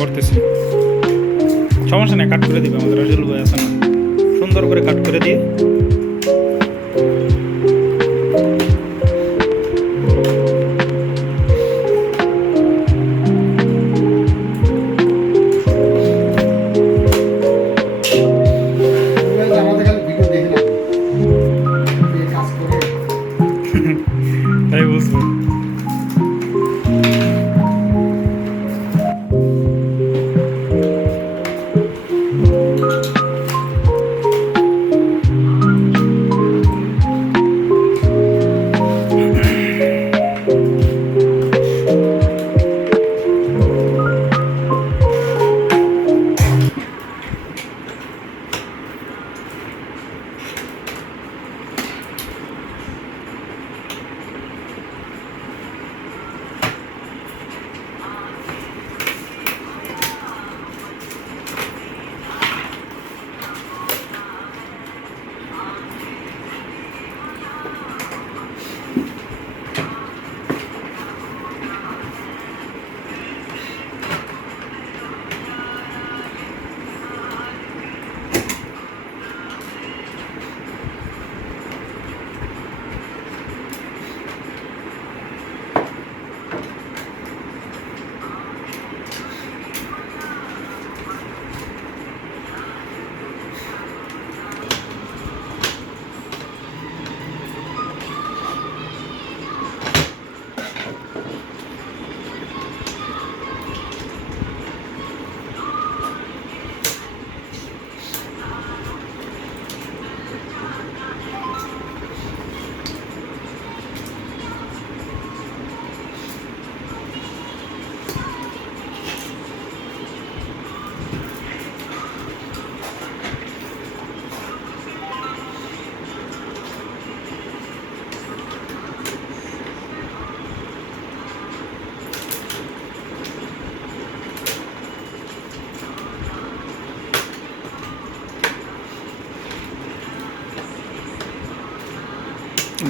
করতেছি। সমস্যা নেই, কাট করে দিবে, আমাদের রাজুল ভাই আছে না, সুন্দর করে কাট করে দিয়ে। ওগুলো যে আমাদের খালি ভিডিও দেখে না দিয়ে কাজ করে। তাই বুঝবো।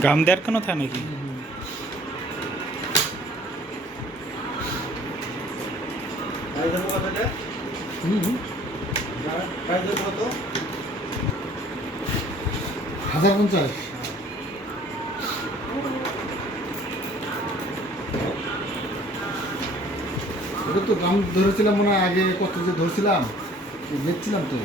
গাম দেওয়ার কেন থাকে নাকি? হুম 1050। ওটা তো দাম ধরেছিলাম মনে হয় আগে, কত যে ধরছিলাম দেখছিলাম তো।